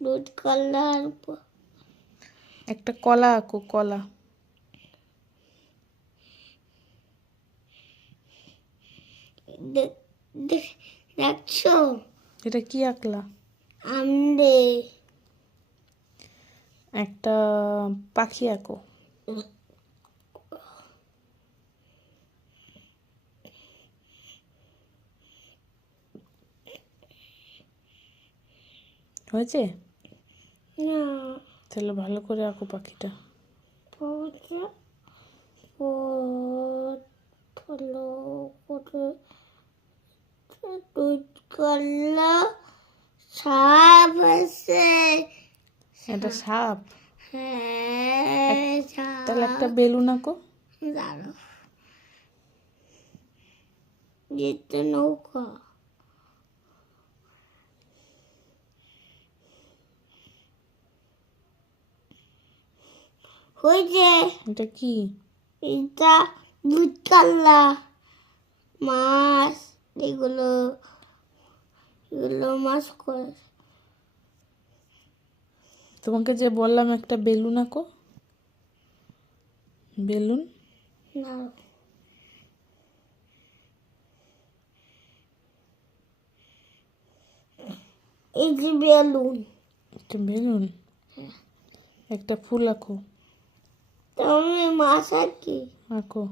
দুধ কলার একটা কলা আঁকো, কলা। দেখছো এটা কি আঁকলা? আমদে একটা পাখি আঁকো। হয়েছে? না তাহলে ভালো করে আঁকো পাখিটা। দুধ কলা সাপ আছে। এটা সাপ? হ্যাঁ তাহলে একটা বেলুন আঁকো। দাঁড়ো, যেতে নৌকা। হয়েছে। এটা কি? এটা দুধ কাল্লা মাছ। এগুলো মাছ করে। তোমাকে যে বললাম একটা বেলুন আঁকো, বেলুন। না এই যে বেলুন। একটা বেলুন, একটা ফুল আঁকো। তুমি মাছ আঁকি। আঁকো।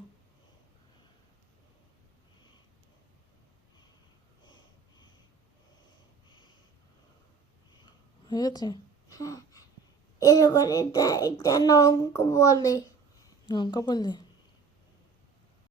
হয়ে গেছে? এরপর এটা লঙ্কা বলে। লঙ্কা বললে?